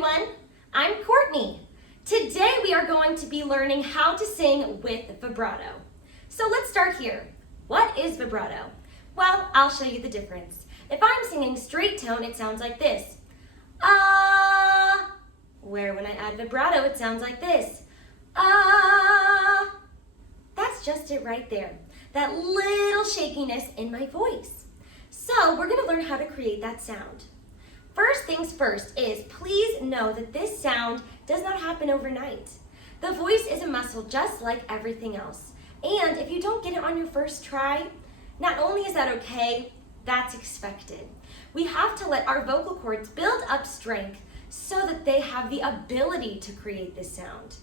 everyone, I'm Courtney. Today we are going to be learning how to sing with vibrato. So let's start here. What is vibrato? Well, I'll show you the difference. If I'm singing straight tone, it sounds like this. Ah, where when I add vibrato, it sounds like this. Ah, that's just it right there. That little shakiness in my voice. So we're gonna learn how to create that sound. First things first is please know that this sound does not happen overnight. The voice is a muscle just like everything else. And if you don't get it on your first try, not only is that okay, that's expected. We have to let our vocal cords build up strength so that they have the ability to create this sound.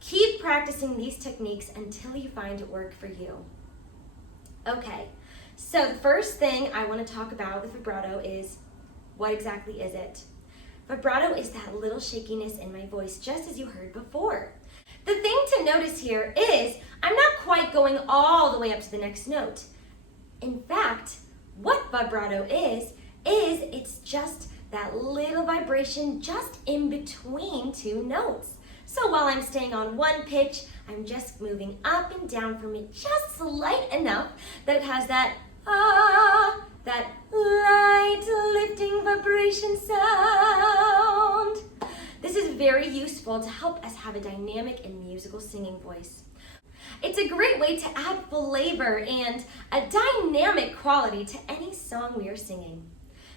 Keep practicing these techniques until you find it work for you. Okay, so the first thing I want to talk about with vibrato is what exactly is it? Vibrato is that little shakiness in my voice, just as you heard before. The thing to notice here is I'm not quite going all the way up to the next note. In fact, what vibrato is it's just that little vibration just in between two notes. So while I'm staying on one pitch, I'm just moving up and down from it just slight enough that it has that that light lifting vibration sound. This is very useful to help us have a dynamic and musical singing voice. It's a great way to add flavor and a dynamic quality to any song we are singing.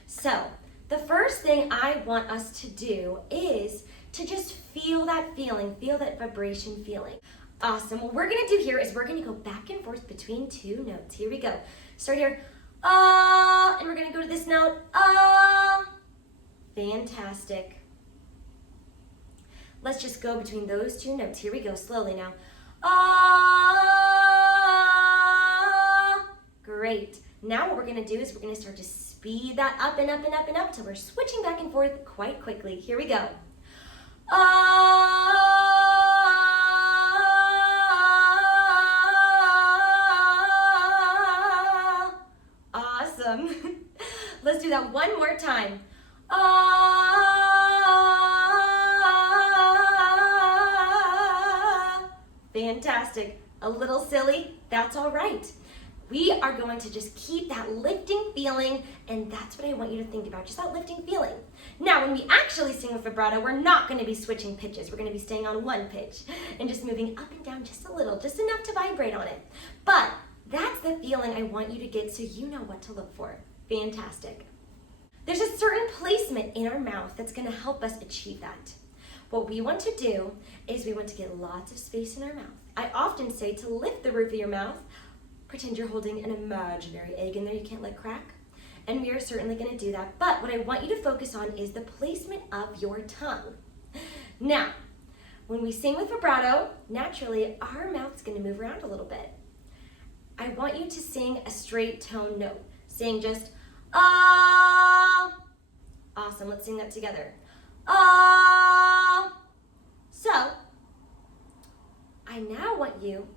So, the first thing I want us to do is to just feel that feeling, feel that vibration feeling. Awesome. What we're going to do here is we're going to go back and forth between two notes. Here we go. Start here. And we're going to go to this note. Fantastic. Let's just go between those two notes. Here we go. Slowly now. Great. Now what we're going to do is we're going to start to speed that up and up and up and up till we're switching back and forth quite quickly. Here we go. Awesome. Let's do that one more time. Fantastic. A little silly, that's all right. We are going to just keep that lifting feeling, and that's what I want you to think about, just that lifting feeling. Now, when we actually sing with vibrato, we're not going to be switching pitches. We're going to be staying on one pitch and just moving up and down just a little, just enough to vibrate on it. But that's the feeling I want you to get so you know what to look for. Fantastic. There's a certain placement in our mouth that's going to help us achieve that. What we want to do is we want to get lots of space in our mouth. I often say to lift the roof of your mouth, pretend you're holding an imaginary egg in there you can't let crack. And we are certainly going to do that. But what I want you to focus on is the placement of your tongue. Now, when we sing with vibrato, naturally our mouth's going to move around a little bit. I want you to sing a straight tone note. Sing just ah. Awesome. Let's sing that together. Ah. So, I now want you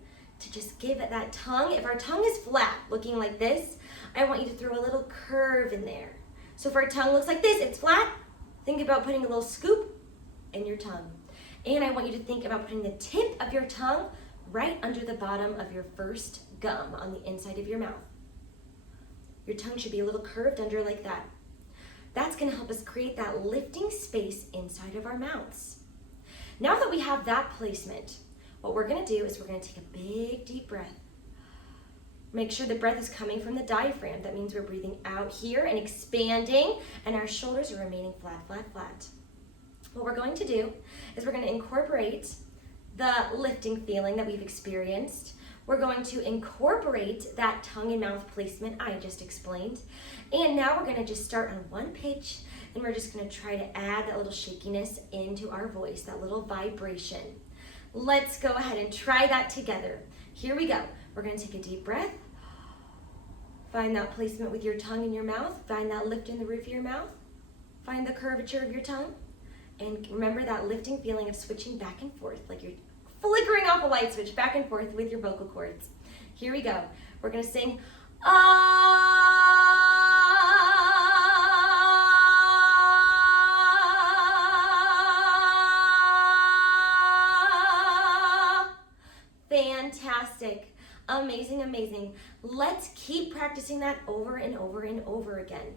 to just give it that tongue. If our tongue is flat, looking like this, I want you to throw a little curve in there. So if our tongue looks like this, it's flat, think about putting a little scoop in your tongue. And I want you to think about putting the tip of your tongue right under the bottom of your first gum on the inside of your mouth. Your tongue should be a little curved under like that. That's going to help us create that lifting space inside of our mouths. Now that we have that placement, what we're going to do is we're going to take a big deep breath. Make sure the breath is coming from the diaphragm. That means we're breathing out here and expanding, and our shoulders are remaining flat, flat, flat. What we're going to do is we're going to incorporate the lifting feeling that we've experienced. We're going to incorporate that tongue and mouth placement I just explained. And now we're going to just start on one pitch, and we're just going to try to add that little shakiness into our voice, that little vibration. Let's go ahead and try that together. Here we go. We're going to take a deep breath. Find that placement with your tongue in your mouth. Find that lift in the roof of your mouth. Find the curvature of your tongue. And remember that lifting feeling of switching back and forth, like you're flickering off a light switch back and forth with your vocal cords. Here we go. We're going to sing, ah. Amazing, amazing. Let's keep practicing that over and over and over again.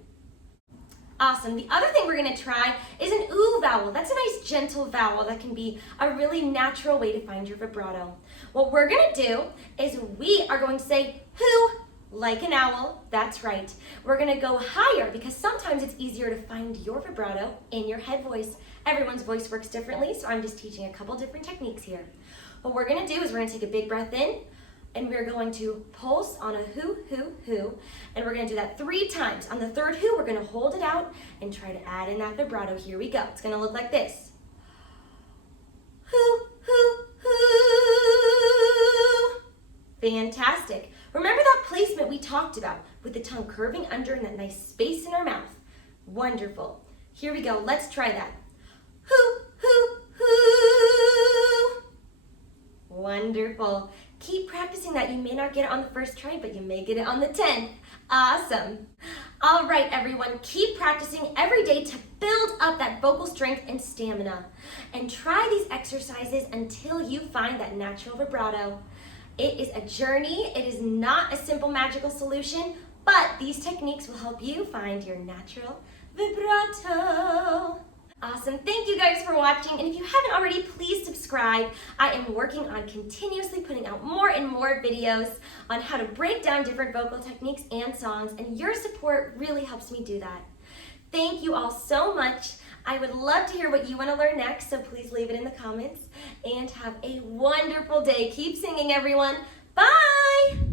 Awesome. The other thing we're going to try is an ooh vowel. That's a nice gentle vowel that can be a really natural way to find your vibrato. What we're going to do is we are going to say who like an owl. That's right. We're going to go higher because sometimes it's easier to find your vibrato in your head voice. Everyone's voice works differently, so I'm just teaching a couple different techniques here. What we're going to do is we're going to take a big breath in, and we're going to pulse on a hoo, hoo, hoo, and we're going to do that 3 times. On the third hoo, we're going to hold it out and try to add in that vibrato. Here we go. It's going to look like this. Hoo, hoo, hoo. Fantastic. Remember that placement we talked about with the tongue curving under and that nice space in our mouth. Wonderful. Here we go. Let's try that. Hoo, hoo, hoo. Wonderful. Keep practicing that. You may not get it on the first try, but you may get it on the 10th. Awesome. All right, everyone, keep practicing every day to build up that vocal strength and stamina. And try these exercises until you find that natural vibrato. It is a journey. It is not a simple magical solution, but these techniques will help you find your natural vibrato. Awesome. Thank you guys for watching. And if you haven't already, please subscribe. I am working on continuously putting out more and more videos on how to break down different vocal techniques and songs, and your support really helps me do that. Thank you all so much. I would love to hear what you want to learn next, so please leave it in the comments. And have a wonderful day. Keep singing, everyone. Bye!